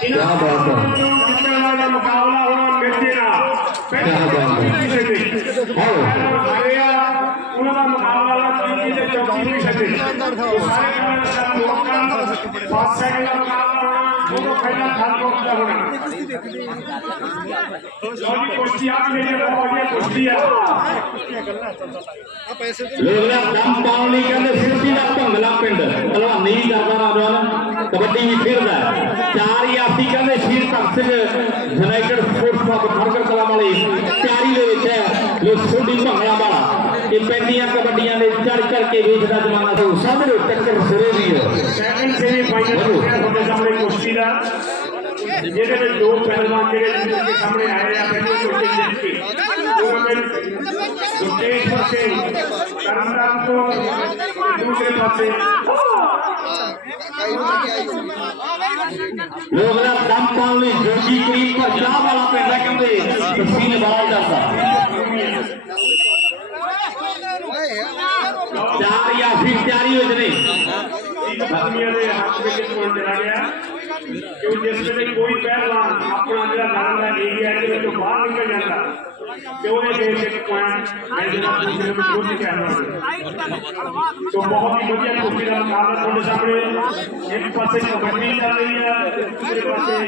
क्या बात है जिसमें हमारा मुकाबला हुआ बेटिया क्या बात है आओ हरियाणा उनका मुकाबला चीनी से चौथी भी सके तो सारे लोग का फास्ट सेकंड का मुकाबला होना वो तो पहला खान को होना ਦਾ ਦਮ ਪਾਉਣ ਲਈ ਕਹਿੰਦੇ ਸਿਰਸੀ ਦਾ ਭੰਗਲਾ ਪਿੰਡ ਭਲਵਾਨੀ ਵੀ ਕਰਦਾ ਨੌਜਵਾਨ ਕਬੱਡੀ ਵੀ ਖੇਡਦਾ। ਚਾਰ ਆਸੀ ਕਹਿੰਦੇ sheer Bhagat Singh United Sports Club Khadgarh Kalan ਵਾਲੀ ਤਿਆਰੀ ਦੇ ਵਿੱਚ ਹੈ। ਲੋ ਸੋਢੀ ਭੰਗਲਾ ਵਾਲਾ। ਇਹ ਪੈਂਦੀਆਂ ਕਬੱਡੀਆਂ ਦੇ ਚੜ ਚੜ ਕੇ ਵੇਚਦਾ ਜਮਾਨਾ ਤੋਂ ਸਾਹਮਣੇ ਟੱਕਰ ਸਿਰੇ ਦੀ ਹੈ। ਸੈਕਿੰਡ ਸੇਮੀ ਫਾਈਨਲ ਹੋ ਗਿਆ ਤੁਹਾਡੇ ਸਾਹਮਣੇ ਕੁਸ਼ਤੀ ਦਾ। ਜਿਹਦੇ ਵਿੱਚ ਦੋ ਪਹਿਲਵਾਨ ਜਿਹੜੇ ਜਿੱਤ ਕੇ ਸਾਹਮਣੇ ਆਏ ਆ ਪਹਿਲੇ ਛੋਟੇ ਜਿੱਤ ਕੇ ਟੂਰਨਾਮੈਂਟ ਦੁਕੇਸ਼ਵਰ ਸਿੰਘ ਕਰਮਰਾਮ ਤੋਂ ਦੂਸਰੇ ਪਾਸੇ ਲੋਕ ਦਾ ਦਮ ਪਾਉਣ ਲਈ ਜੋਗੀ ਕਰੀਬ ਭੱਜਾ ਵਾਲਾ ਪਿੰਡ ਹੈ ਕਹਿੰਦੇ ਤਸਵੀਰ ਬਾਲ ਜਾਂਦਾ ਚਾਰ ਜਾਂ ਫਿਰ ਤਿਆਰੀ ਵਿੱਚ ਨੇ ਇੱਕ ਪਤਨੀਆਂ ਦੇ ਹੱਥ ਵਿੱਚ ਕੋਲ ਚਲਾ ਗਿਆ ਕਿ ਜਿਸ ਵੇਲੇ ਕੋਈ ਪਹਿਲਾ ਆਪਣਾ ਜਿਹੜਾ ਨਾਮ ਹੈ ਇੰਡੀਆ ਦੇ ਵਿੱਚੋਂ ਬਾਹਰ ਨਿਕਲ ਜਾਂਦਾ ਕਿ ਉਹਦੇ ਦੇਸ਼ ਵਿੱਚ ਕੋਈ ਮੈਂ ਜਿਹੜਾ ਜਿਹਨੂੰ ਮੈਂ ਕੁਝ ਕਹਿਣਾ ਸੀ ਤੋਂ ਬਹੁਤ ਹੀ ਵਧੀਆ ਕੁਸ਼ਤੀ ਦਾ ਮੁਕਾਬਲਾ ਤੁਹਾਡੇ ਸਾਹਮਣੇ ਇੱਕ ਪਾਸੇ ਕਬੱਡੀ ਚੱਲ ਰਹੀ ਹੈ ਦੂਸਰੇ ਪਾਸੇ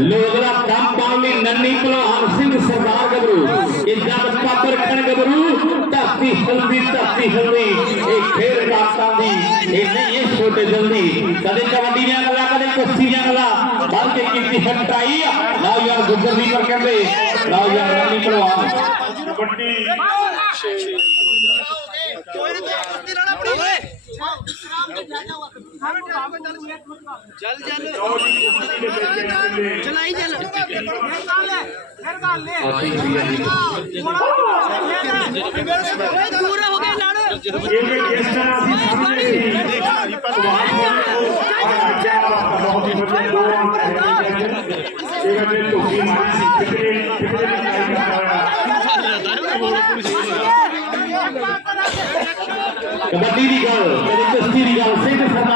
ਲੋਗਰਾ ਕੰਮ ਪਾਉਣ ਲਈ ਨੰਨੀ ਭਲਵਾਨ ਸਿੰਘ ਸਰਦਾਰ ਗੱਭਰੂ ਇੱਜ਼ਤ ਪਾਪਰ ਕਣ ਗੱਭਰੂ ਧਰਤੀ ਹਿਲਦੀ ਧਰਤੀ ਹਿਲਦੀ ਇਹ ਖੇਡ ਰਾਤਾਂ ਦੀ ਇਹ ਨਹੀਂ ਇਹ ਛੋਟੇ ਜਲਦੀ ਕਦੇ ਕਬੱਡੀ ਦੀਆਂ ਗੱਲਾਂ ਕਦੇ ਕੁਸ਼ਤੀ ਦੀਆਂ ਗੱਲਾਂ ਬਲਕਿ ਕੀਤੀ ਹਟਾਈ ਲਓ ਯਾਰ ਗੁੱਜਰ ਦੀ ਪਰ ਕਹਿੰਦੇ ਲਓ ਯਾਰ ਨੰਨੀ ਭਲਵਾਨ ਕਬੱਡੀ जल जल चलाई जल दूर हो गए कबड्डी की गल कबड्डी की गल सिंह सरदार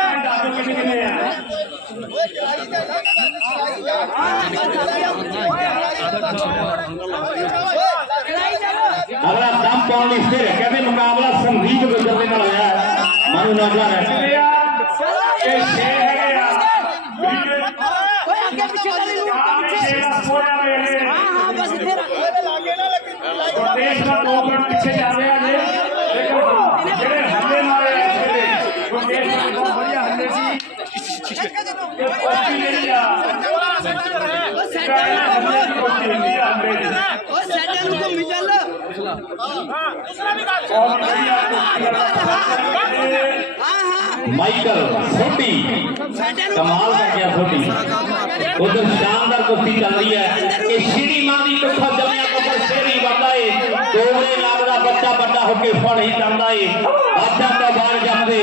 अगला दम पाने फिर कहते मुकाबला संदीप गुजर में आया होया मनु नौजवान है। ये छे हाँ, हाँ, बस इधर लागे देश का दो मिनट पीछे जा रहे हैं। लेकिन माइकल फोटी कमाल कर गया फोटी उधर शानदार कुश्ती चल रही है। ये श्री माँ दी टुखा जमिया कबर शेरी वादा है दोगले नाम दा बच्चा बड़ा होके फड़ ही जांदा है। आजा का बाल जांदे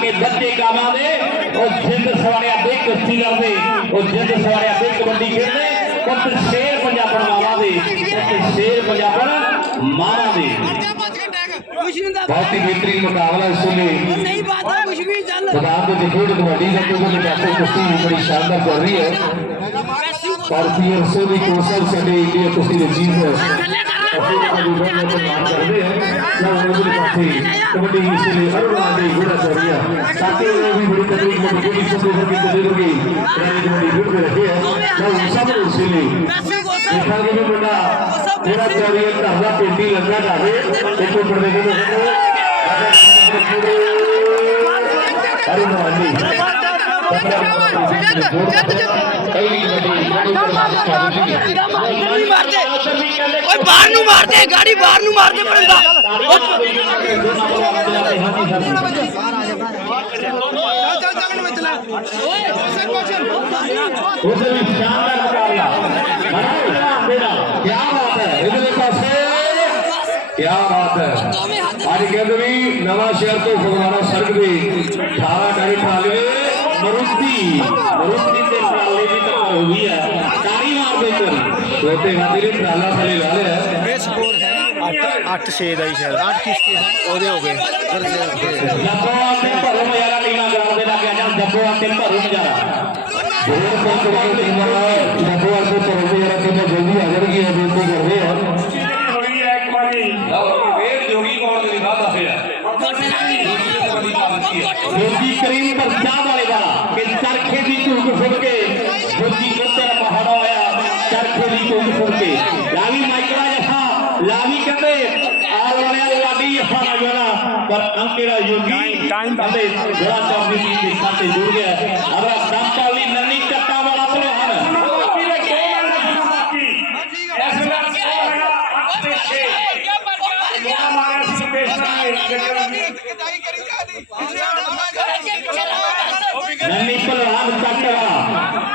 ਕੇ ਜੱਜੇ ਕਾਮਾਂ ਦੇ, ਉਹ ਜਿੰਦ ਸਵਾਰਿਆਂ ਦੇ ਕੁਸ਼ਤੀ ਲੜਦੇ ਉਹ ਜਿੰਦ ਸਵਾਰਿਆਂ ਦੇ ਕਬੱਡੀ ਖੇਡਦੇ ਪੁੱਤ ਸ਼ੇਰ ਪੰਜਾਬਣ ਮਾਵਾ ਦੇ, ਪੁੱਤ ਸ਼ੇਰ ਪੰਜਾਬਣ ਮਾਵਾ ਦੇ। ਬਹੁਤ ਹੀ ਬਿਹਤਰੀਨ ਮੁਕਾਬਲਾ ਇਸ ਵੇਲੇ। ਨਹੀਂ ਬਾਤ ਹੈ ਕੁਝ ਵੀ ਚੱਲ ਮੈਦਾਨ ਦੇ ਦੇਖੋ ਕਬੱਡੀ ਦਾ ਕੋਈ ਨਿਕਾਸੀ ਕੁਸ਼ਤੀ ਬੜੀ ਸ਼ਾਨਦਾਰ ਚੱਲ ਰਹੀ ਹੈ। ਭਾਰਤੀ ਰਸੋ ਦੀ ਕੋਸ਼ਿਸ਼ ਸਾਡੇ ਇੰਡੀਆ ਕੁਸ਼ਤੀ ਦੇ ਜੀਤ ਹੈ ਅਸੀਂ ਕਬੂਤਰ ਨੂੰ ਪ੍ਰਣਾਮ ਕਰਦੇ ਹਾਂ। थे कबड्डी इसलिए अरुणादे घोड़ा चढ़िया साथियों ने भी बड़ी तकलीफ़ में बड़ी संदेश की तकलीफ़ की रानी कबड्डी ग्रुप में रखी है ना सब इसलिए देखा कि मैं बड़ा घोड़ा चढ़िया का हवा पेटी लगना चाहे देखो पढ़ने के लिए अरुणादे ਓਏ ਬਾਹਰ ਨੂੰ ਮਾਰਦੇ ਗਾੜੀ ਬਾਹਰ ਨੂੰ ਮਾਰਦੇ ਪੜਦਾ ਚੱਲ ਚੱਲ ਚੱਲ ਵਿੱਚ ਲੈ ਉਸੇ ਵੀ ਸ਼ਾਨਦਾਰ ਮੁਕਾਬਲਾ ਬੜਾ ਇਨਾਮ ਦੇਣਾ ਕੀ ਬਾਤ ਹੈ ਇਧਰਲੇ ਪਾਸੇ ਕੀ ਬਾਤ ਹੈ ਅੱਜ ਕਹਿੰਦੇ ਵੀ ਨਵਾਂ मरुस्ती मरुस्ती ते प्रालेली तक हुई है सारी मार दे कर वो ते हमारे प्राला साले लाले है बेस स्कोर है आठ आठ छः दाई शायद आठ किसके ओदे हो गए जब्बो आते भरो मजारा लीना ग्राउंड दे लाके आजा जब्बो आते भरो मजारा बहुत बहुत बहुत धन्यवाद जब्बो आते भरो मजारा के मैं जल्दी आ जाएगी है बिल्कुल कर रहे हैं जोगी कौन दे रहा था फिर जोगी करीम पर क्या वाले वाला लावी माइकला ලාවි මයිකලා යහ ලාවි කමේ ආලවරයා ලාඩි යහ නගලා पर अंकिरा योगी टाइम कहते बड़ा चौबीस जी के साथ जुड़ गया। अब आप सांपाली नन्ही कट्टा वाला तो है हम नन्ही प्रधान कट्टा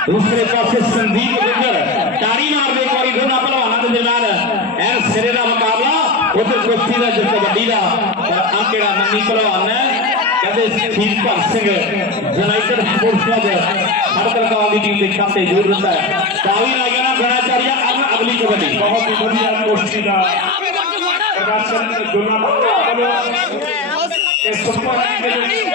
दूसरे पास से संदीप बिंदर तारी मार दे कोई गुना पर ਦੇ ਨਾਲ ਇਹ ਸਿਰੇ ਦਾ ਮੁਕਾਬਲਾ ਉੱਥੇ ਕੁਸ਼ਤੀ ਦਾ ਜਿੱਤ ਕਬੱਡੀ ਦਾ ਪਰ ਆ ਕਿਹੜਾ ਮੰਨੀ ਭਲਵਾਨ ਹੈ ਕਹਿੰਦੇ Shaheed Bhagat Singh United Sports Club circle ਕਾਲ ਦੀ ਟੀਮ ਦੇ ਖਾਤੇ ਜੋੜ ਦਿੰਦਾ ਹੈ ਕਾਵੀ ਰਾਜਾ ਗਣਾਚਾਰੀਆ ਅਗਲ ਅਗਲੀ ਕਬੱਡੀ ਬਹੁਤ ਹੀ ਵਧੀਆ ਕੋਸ਼ਿਸ਼ ਦਾ ਪ੍ਰਦਰਸ਼ਨ ਜੁਨਾ ਬੱਤੋ ਇਸ ਸੁਪਰ ਟੀਮ ਦੇ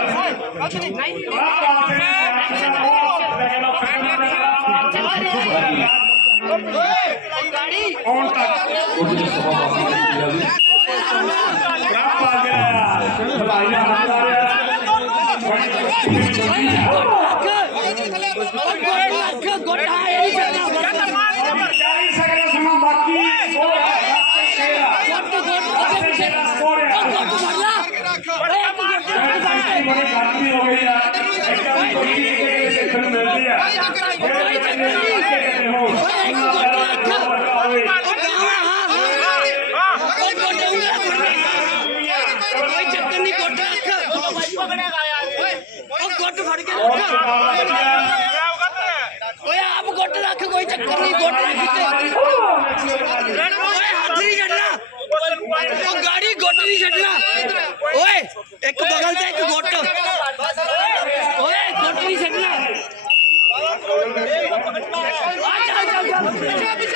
ਹੋ ਰਿਹਾ ਹੈ ਬਹੁਤ ਕਾਸਨ ਮੇਰੇ ਖਿਆਲ ਦੇ ਵਿੱਚ ਰੱਬ ਆਤੇ ਨੇ ਐਕਸ਼ਨ ਬਹੁਤ ਦੇਖਣਾ ਫਿਰਨਾ ਦੇ ਔਨ ਤੱਕ ਰੱਬ ਆ ਗਿਆ ਭਲਾਈ ਦਾ ਹੱਥ ਆ ਰਿਹਾ ਚਾਲੀ ਸੈਕਿੰਡ ਸਮਾਂ ਬਾਕੀ ਬਹੁਤ ਮੁਕਾਬਲਾ ਵਧੀਆ ਓਏ ਆਪ ਗੁੱਟ ਰੱਖ ਕੋਈ ਚੱਕਰ ਨਹੀਂ ਗੁੱਟ ਰੱਖ ਓਏ ਹੱਥ ਨਹੀਂ ਛੱਡਣਾ ਉਹ ਗਾੜੀ ਗੁੱਟ ਨਹੀਂ ਛੱਡਣਾ ਓਏ ਇੱਕ ਬਗਲ ਤੇ ਇੱਕ ਗੁੱਟ ਓਏ ਗੁੱਟ ਨਹੀਂ ਛੱਡਣਾ ਆ ਚੱਲ ਚੱਲ ਚੱਲ